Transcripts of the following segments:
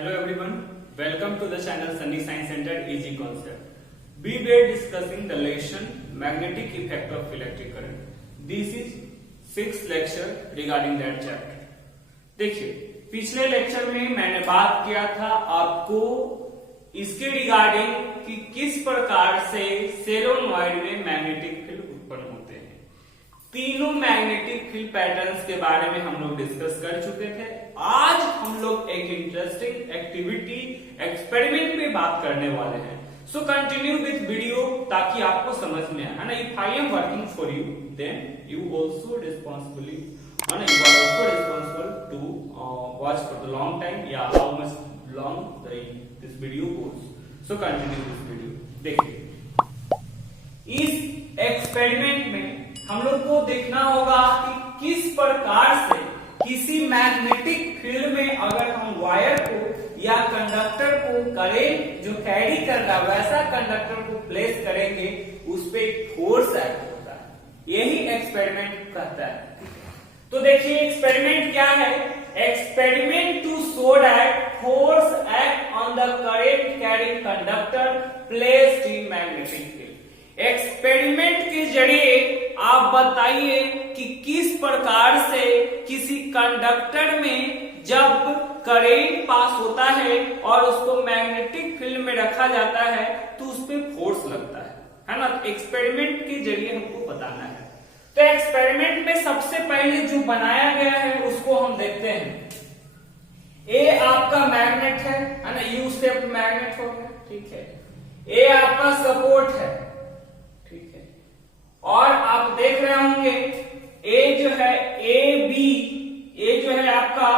Hello everyone, welcome to the channel Sunny Science Center Easy Concept. We were discussing the lesson magnetic effect of electric current. This is 6th lecture regarding that chapter. देखिए पिछले lecture में मैंने बात किया था आपको इसके regarding कि किस प्रकार से सोलेनॉइड में मैग्नेटिक फील्ड उत्पन्न होते हैं। तीनों मैग्नेटिक फील्ड पैटर्न्स के बारे में हम लोग डिस्कस कर चुके थे। आज हम लोग एक इंटरेस्टिंग एक्टिविटी एक्सपेरिमेंट पे बात करने वाले हैं। सो कंटिन्यू विथ वीडियो ताकि आपको समझ में आए, है ना। If I am working for you then you also responsible to watch for the long time या how much long this video goes. So continue this video. देखिए इस एक्सपेरिमेंट में हम लोग को देखना होगा कि किस प्रकार से किसी मैग्नेटिक फील्ड में अगर हम वायर को या कंडक्टर को करंट जो कैरी कर रहा है वैसा कंडक्टर को प्लेस करेंगे उस पे फोर्स एक्ट होता है। यही एक्सपेरिमेंट कहता है। तो देखिए एक्सपेरिमेंट क्या है। Experiment to show that force act on the current carrying conductor placed in magnetic field. Experiment के जरिए आप बताइए कि किस प्रकार से किसी कंडक्टर में जब करंट पास होता है और उसको मैग्नेटिक फील्ड में रखा जाता है तो उस पे फोर्स लगता है ना। एक्सपेरिमेंट के जरिए हमको बताना है। तो एक्सपेरिमेंट में सबसे पहले जो बनाया गया है उसको हम देखते हैं। ए आपका मैग्नेट है ना, यू शेप मैग्नेट हो गया, ठीक है। ए आपका सपोर्ट है, ठीक है। और आप देख रहे होंगे ए जो है ए बी, ए जो है आपका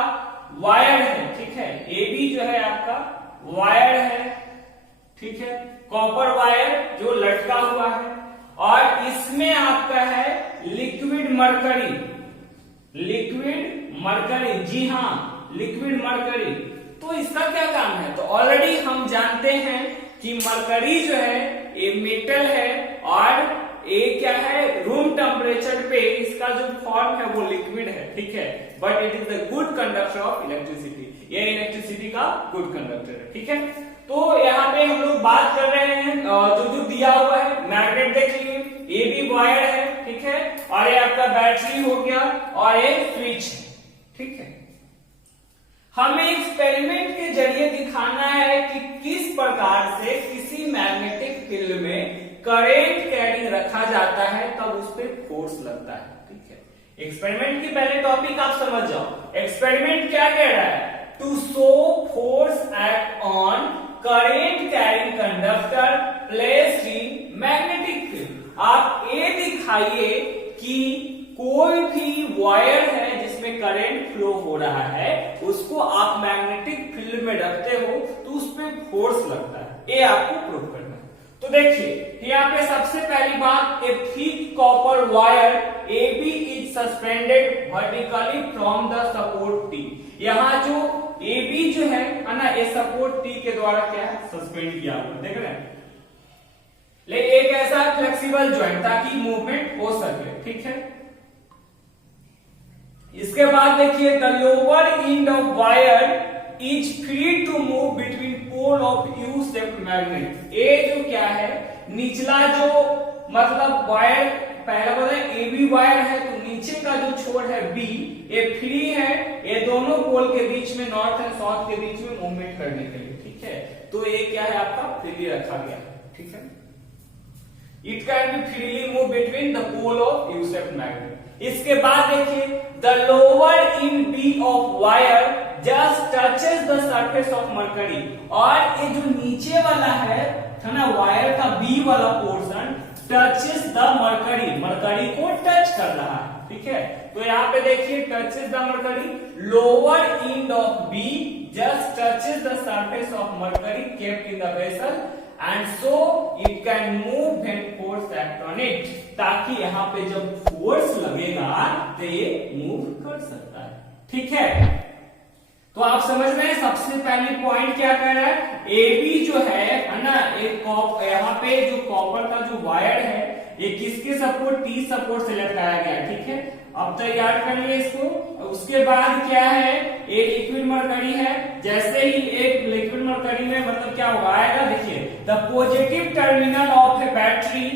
वायर है, ठीक है। ए बी जो है आपका वायर है, ठीक है, कॉपर वायर जो लटका हुआ है। और इसमें आपका है लिक्विड मरकरी, लिक्विड मरकरी, जी हाँ लिक्विड मरकरी। तो इसका क्या काम है। तो ऑलरेडी हम जानते हैं कि मरकरी जो है ये मेटल है और ये क्या है रूम टेम्परेचर पे इसका जो फॉर्म है वो लिक्विड है, ठीक है। But it is the good conductor of electricity. ये इलेक्ट्रिसिटी का गुड कंडक्टर है, ठीक है। तो यहाँ पे हम लोग बात कर रहे हैं जो दिया हुआ है मैग्नेट देख लीजिए, ये भी वायर है, ठीक है। और ये आपका बैटरी हो गया और ये स्विच है, ठीक है। हमें एक्सपेरिमेंट के जरिए दिखाना है कि किस प्रकार से किसी मैग्नेटिक फील्ड में करंट कैरिंग रखा जाता है तब उस पर फोर्स लगता है, ठीक है। एक्सपेरिमेंट की पहले टॉपिक आप समझ जाओ। एक्सपेरिमेंट क्या कह रहा है। To show force act on current carrying conductor placed in magnetic field. आप ये दिखाइए कि कोई भी वायर है जिसमें करंट फ्लो हो रहा है उसको आप मैग्नेटिक फील्ड में रखते हो तो उस पर फोर्स लगता है। ये आपको प्रूव करना है। तो देखिए यहाँ पे सबसे पहली बात, a thick copper wire A B is suspended vertically from the support T. यहाँ जो ए बी जो है ना ये सपोर्ट टी के द्वारा क्या है सस्पेंड किया हुआ, देख रहे हैं। लेकिन एक ऐसा फ्लेक्सिबल जॉइंट ताकि मूवमेंट हो सके, ठीक है। इसके बाद देखिए the lower end of wire is free to move between pole of U shaped magnet. ए जो क्या है निचला जो मतलब वायर पहला बोला ए बी वायर है तो नीचे का जो छोर है बी ये फ्री है, ये दोनों पोल के बीच में नॉर्थ एंड साउथ के बीच में मूवमेंट करने के लिए, ठीक है। तो ये क्या है आपका फ्रीली रखा गया, ठीक है। It can be freely move between the pole of U shaped magnet. इसके बाद देखिए the lower end B of wire just touches the surface of mercury. और ये जो नीचे वाला है ना वायर का बी वाला portion touches the mercury, mercury को टच कर रहा है, ठीक है। तो यहाँ पे देखिए touches the mercury, lower end of be just touches the surface of mercury kept in the vessel and so it can move when force act on it. ताकि यहाँ पे जब फोर्स लगेगा तो ये मूव कर सकता है, ठीक है। तो आप समझ रहे हैं सबसे पहली पॉइंट क्या कह रहा है। ए बी जो है ना एक यहाँ पे जो कॉपर का जो वायर है ये किसके सपोर्ट टी सपोर्ट से लटकाया गया, ठीक है। अब तैयार कर लिए इसको। उसके बाद क्या है, एक लिक्विड मरकरी है, जैसे ही एक लिक्विड मरकरी में मतलब क्या होगा आएगा, देखिए the positive terminal of a battery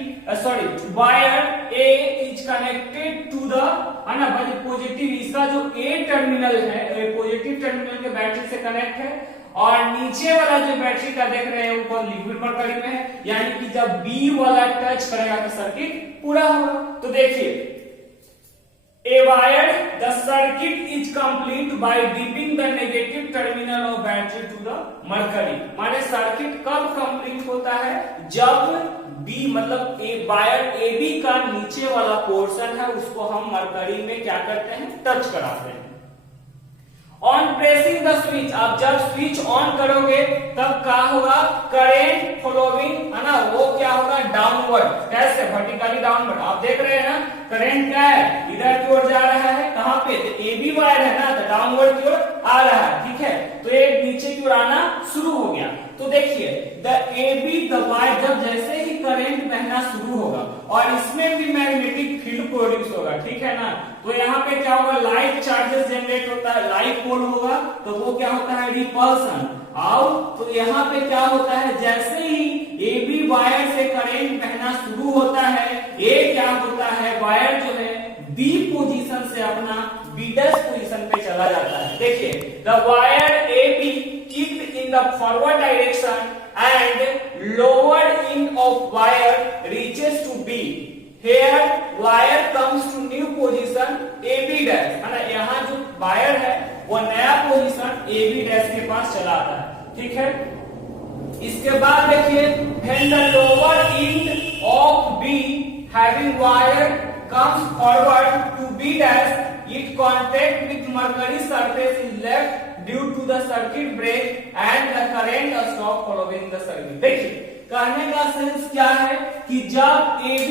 wire A is connected to the, है ना, पॉजिटिव, इसका जो ए टर्मिनल है पॉजिटिव टर्मिनल के बैटरी से कनेक्ट है, और नीचे वाला जो बैटरी का देख रहे हैं ऊपर लिक्विड मरकरी में है, यानी कि जब बी वाला टच करेगा तो सर्किट पूरा होगा। तो देखिए A wire, the circuit is complete by dipping the negative terminal of battery to the mercury। माने सर्किट कब कंप्लीट होता है, जब B मतलब वायर AB का नीचे वाला पोर्शन है उसको हम मरकरी में क्या करते हैं, टच कराते हैं। ऑन प्रेसिंग द स्विच, आप जब स्विच ऑन करोगे तब क्या होगा, करेंट फ्लोइंग, है ना, वो क्या होगा डाउनवर्ड, कैसे, वर्टिकली डाउनवर्ड। आप देख रहे हैं ना करंट क्या है, इधर की ओर जा रहा है, कहां पे, तो AB वायर है ना, तो डाउनवर्ड की ओर आ रहा है, ठीक है, तो एक नीचे की ओर आना शुरू हो गया। तो देखिए द AB द वायर, जब जैसे ही करंट बहना शुरू होगा और इसमें भी मैग्नेटिक फील्ड प्रोड्यूस होगा, ठीक है ना, तो यहाँ पे क्या होगा, लाइट चार्जेस जनरेट होता है, लाइट पोल होगा, तो वो क्या होता है, रिपल्सन। आओ तो यहाँ पे क्या होता है, जैसे ही AB वायर से करंट बहना शुरू होता है, ये क्या होता है, वायर जो है B पोजीशन से अपना B' पोजीशन पे चला जाता है। देखिए the wire AB kicked in the forward direction and lower end of wire reaches to B। Here wire comes to new position AB', है ना, यहाँ जो वायर है वो नया पोजीशन AB' के पास चला आता है, ठीक है। इसके बाद देखिए when the lower end of B having wire comes forward to B', it contact with mercury surface is left due to the circuit break and the current stop following the circuit। देखिए कहने का sense क्या है कि जब AB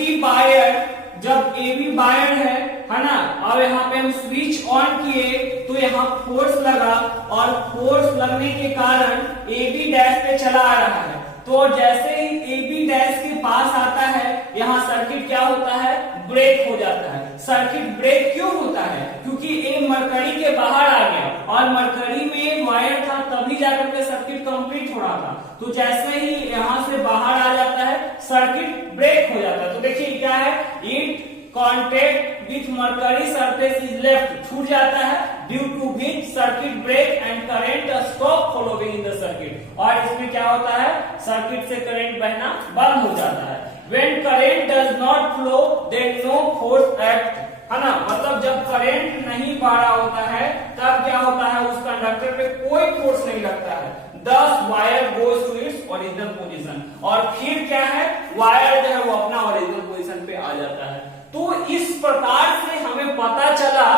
wire है ना, अब यहाँ पे हम स्विच ऑन किए तो यहाँ फोर्स लगा और फोर्स लगने के कारण AB' पे चला आ रहा है, तो जैसे ही AB' के पास आता है यहाँ सर्किट क्या होता है, ब्रेक हो जाता है। सर्किट ब्रेक क्यों होता है, क्योंकि एक मरकरी के बाहर आ गया और मरकरी में एक वायर था, तभी जाकर के सर्किट कंप्लीट हो रहा था, तो जैसे ही यहाँ से बाहर आ जाता है सर्किट ब्रेक हो जाता है। तो देखिए क्या है, it contact with mercury surface is left, छूट जाता है, due to which circuit break and current stop following in the circuit, और इसमें क्या होता है, सर्किट से करंट बहना बंद हो जाता है। When current does not flow, then no force act, है ना, मतलब जब करंट नहीं बह रहा होता है तब क्या होता है, उस कंडक्टर पे कोई फोर्स नहीं लगता है, thus wire goes to its original position, और फिर क्या है, वायर जो है वो अपना ओरिजिनल पोजीशन पे आ जाता है। तो इस प्रकार से हमें पता चला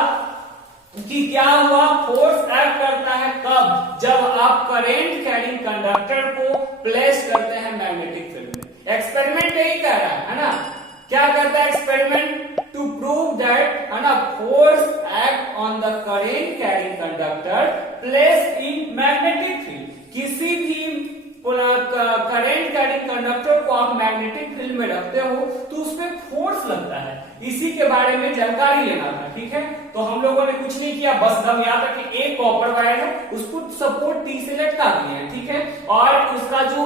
कि क्या हुआ, फोर्स एक्ट करता है कब, जब आप करंट कैरिंग कंडक्टर को प्लेस करते हैं मैग्नेटिक फील्ड में। एक्सपेरिमेंट यही कह रहा है ना, क्या करता है एक्सपेरिमेंट, टू प्रूव दैट, है ना, force act on the current carrying conductor place in magnetic field. किसी भी करंट कैरिंग कंडक्टर को आप मैग्नेटिक फील्ड में रखते हो तो उसमें फोर्स लगता है, इसी के बारे में जानकारी लेना था, ठीक है। तो हम लोगों ने कुछ नहीं किया, बस हम याद रखें एक कॉपर वायर है, उसको सपोर्ट टी से लटका दिए हैं, ठीक है, और उसका जो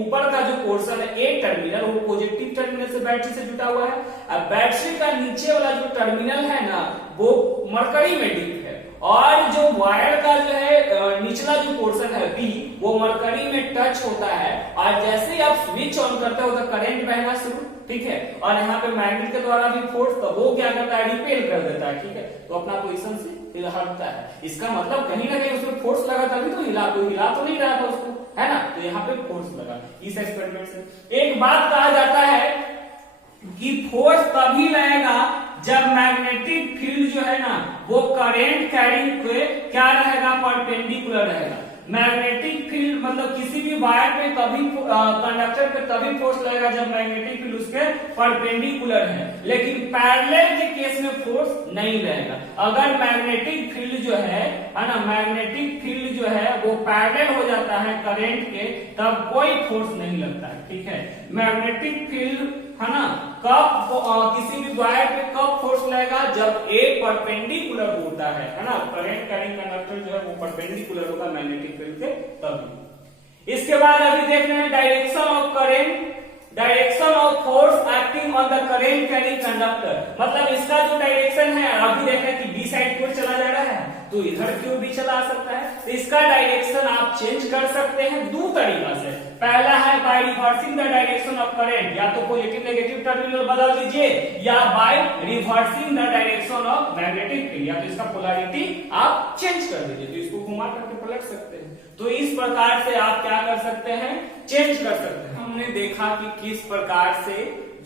ऊपर का जो पोर्शन है ए टर्मिनल, वो पॉजिटिव टर्मिनल से बैटरी से जुटा हुआ है, अब बैटरी का नीचे वाला जो टर्मिनल है ना वो मरकरी में डिप है, और जो वायर का जो है निचला जो पोर्शन है बी वो मरकरी में टच होता है, और जैसे ही आप स्विच ऑन करते हो तो करंट बहना शुरू, ठीक है, और यहाँ पे मैग्नेट के द्वारा भी फोर्स, तो वो क्या करता है, रिपेल कर देता है, ठीक है, तो अपना पोजीशन से हिलता है। इसका मतलब कहीं ना कहीं उसमें फोर्स लगा तभी तो हिला तो नहीं रहा था उसको, है ना, तो यहाँ पे फोर्स लगा। इस एक्सपेरिमेंट से एक बात कहा जाता है कि फोर्स तभी लगेगा जब मैग्नेटिक फील्ड जो है ना वो करंट कैरिंग पे क्या रहेगा, परपेंडिकुलर रहेगा। मैग्नेटिक फील्ड मतलब किसी भी वायर पे तभी कंडक्टर पे तभी फोर्स लगेगा जब मैग्नेटिक फील्ड उसके परपेंडिकुलर है, लेकिन पैरेलल के केस में फोर्स नहीं रहेगा। अगर मैग्नेटिक फील्ड जो है ना, मैग्नेटिक फील्ड जो है वो पैरेलल हो जाता है करंट के, तब कोई फोर्स नहीं लगता है, ठीक है। मैग्नेटिक फील्ड है ना, कब किसी भी वायर पे कब फोर्स लगेगा, जब ए परपेंडिकुलर होता है ना, करंट कैरिंग कंडक्टर जो है वो परपेंडिकुलर होगा मैग्नेटिक फील्ड के तभी। इसके बाद अभी देख रहे हैं direction of current, direction of force acting on the current carrying conductor, मतलब इसका जो डायरेक्शन है, अभी देख रहे हैं कि बी साइड की ओर चला जा रहा है तो इधर की ओर भी चला सकता है, तो इसका डायरेक्शन आप चेंज कर सकते हैं दो तरीका से। पहला है by reversing the direction of current, या तो पॉजिटिव नेगेटिव टर्मिनल बदल दीजिए, या by reversing the direction of magnetic field, या तो इसका पोलैरिटी आप चेंज कर दीजिए, तो इसको घुमा करके पलट सकते हैं। तो इस प्रकार से आप क्या कर सकते हैं, चेंज कर सकते हैं। हमने देखा कि किस प्रकार से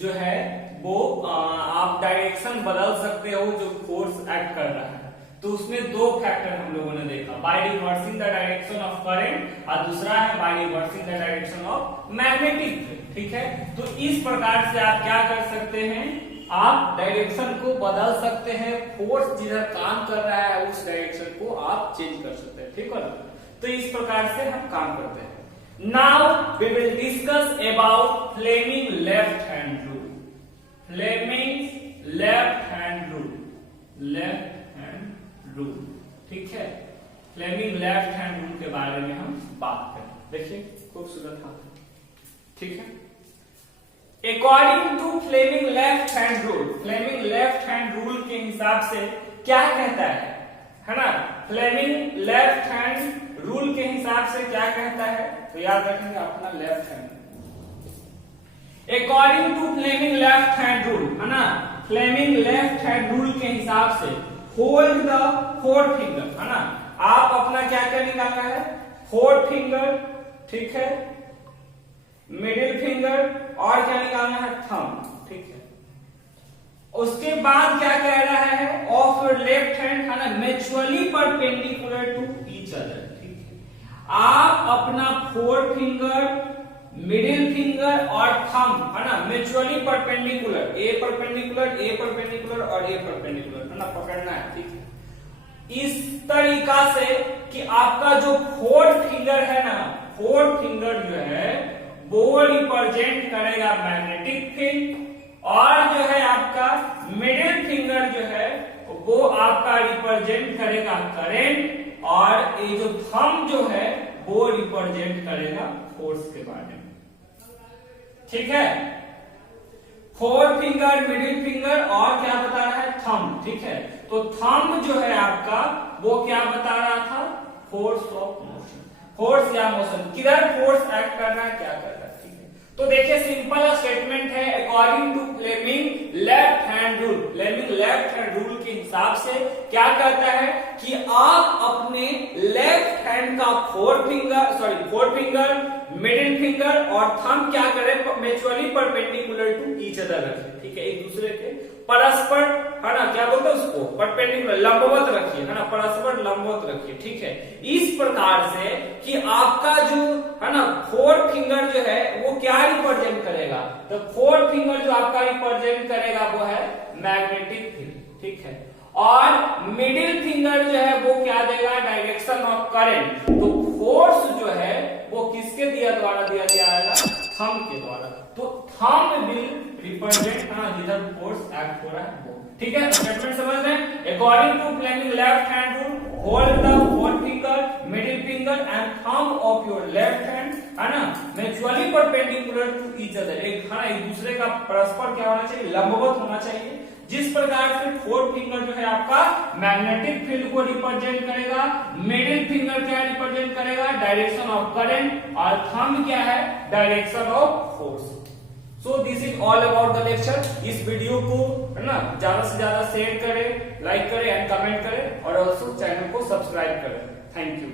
जो है वो आप डायरेक्शन बदल सकते हो जो फोर्स एक्ट कर रहा है, तो उसमें दो फैक्टर हम लोगों ने देखा, by reversing the direction of current और दूसरा है by reversing the direction of magnetic field, ठीक है। तो इस प्रकार से आप क्या कर सकते हैं, आप डायरेक्शन को बदल सकते हैं, फोर्स जिधर काम कर रहा है उस डायरेक्शन को आप चेंज कर सकते हैं, ठीक है ना। तो इस प्रकार से हम काम करते हैं। Now we will discuss about Fleming left hand rule, Fleming left hand rule, left rule, ठीक है। फ्लेमिंग लेफ्ट हैंड रूल के बारे में हम बात करें, देखिए खूबसूरत हाथ, ठीक है। According to Fleming left hand rule, Fleming left hand rule के हिसाब से क्या कहता है ना, फ्लेमिंग लेफ्ट हैंड रूल के हिसाब से क्या कहता है, तो याद रखेंगे अपना left hand. According to Fleming left hand rule, है ना, फ्लेमिंग लेफ्ट हैंड रूल के हिसाब से होल्ड द फोर फिंगर, है ना, आप अपना क्या क्या निकालना है, फोर फिंगर, ठीक है, मिडिल फिंगर और क्या निकालना है, थंब, ठीक है। उसके बाद क्या कह रहा है, ऑफ योर लेफ्ट हैंड, है ना, mutually perpendicular to each other, ठीक है। आप अपना फोर फिंगर, मिडिल फिंगर और थंब, है ना, mutually perpendicular, A perpendicular, A perpendicular और ए परपेंडिकुलर, है ना, पकड़ना है, ठीक है। इस तरीका से कि आपका जो फोर्थ फिंगर है ना, फोर्थ फिंगर जो है वो रिप्रेजेंट करेगा मैग्नेटिक फील्ड, और जो है आपका मिडिल फिंगर जो है वो आपका रिप्रेजेंट करेगा करंट, और ये जो थंब जो है वो रिप्रेजेंट करेगा फोर्स के बारे में, ठीक है। फोर फिंगर, मिडिल फिंगर और क्या बता रहा है, थंब, ठीक है। तो थंब जो है आपका वो क्या बता रहा था, फोर्स ऑफ मोशन, फोर्स या मोशन, किधर फोर्स एक्ट कर रहा है, क्या कर रहा है, ठीक है। तो देखिए सिंपल स्टेटमेंट है, according to Fleming left hand rule, Fleming left hand rule के हिसाब से क्या कहता है कि आप अपने लेफ्ट हैंड का फोर फिंगर, मिडिल फिंगर और थंब क्या करें, mutually perpendicular to each other रखिए, ठीक है, एक दूसरे के परस्पर, है ना, क्या बोलते हैं उसको, परपेंडिकुलर, लंबवत रखिए, है ना, परस्पर लंबवत रखिए, ठीक है। इस प्रकार से कि आपका जो है ना फोर फिंगर जो है वो क्या रिप्रेजेंट करेगा, तो फोर फिंगर जो आपका रिप्रेजेंट करेगा वो है मैग्नेटिक फील्ड, ठीक है, और मिडिल फिंगर जो है वो क्या देगा, डायरेक्शन ऑफ करंट। तो फोर्स जो है वो किसके द्वारा दिया जाएगा, थंब के द्वारा, तो थंब विल रिप्रेजेंट जिधर फोर्स एक्ट हो रहा है वो, ठीक है। स्टेटमेंट समझ रहे हैं, according to Fleming left hand rule, hold the four finger, middle finger and thumb of your left hand, है ना, mutually perpendicular to each other, एक दूसरे का परस्पर क्या होना चाहिए, लंबवत होना चाहिए। जिस प्रकार से फोर्थ फिंगर जो है आपका मैग्नेटिक फील्ड को रिप्रेजेंट करेगा, मिडिल फिंगर क्या रिप्रेजेंट करेगा, डायरेक्शन ऑफ करंट, और थंब क्या है, direction of force. So this is all about the lecture. इस वीडियो को है ना ज्यादा से ज्यादा शेयर करें, लाइक करें एंड कमेंट करें, और ऑल्सो चैनल को सब्सक्राइब करें। Thank you.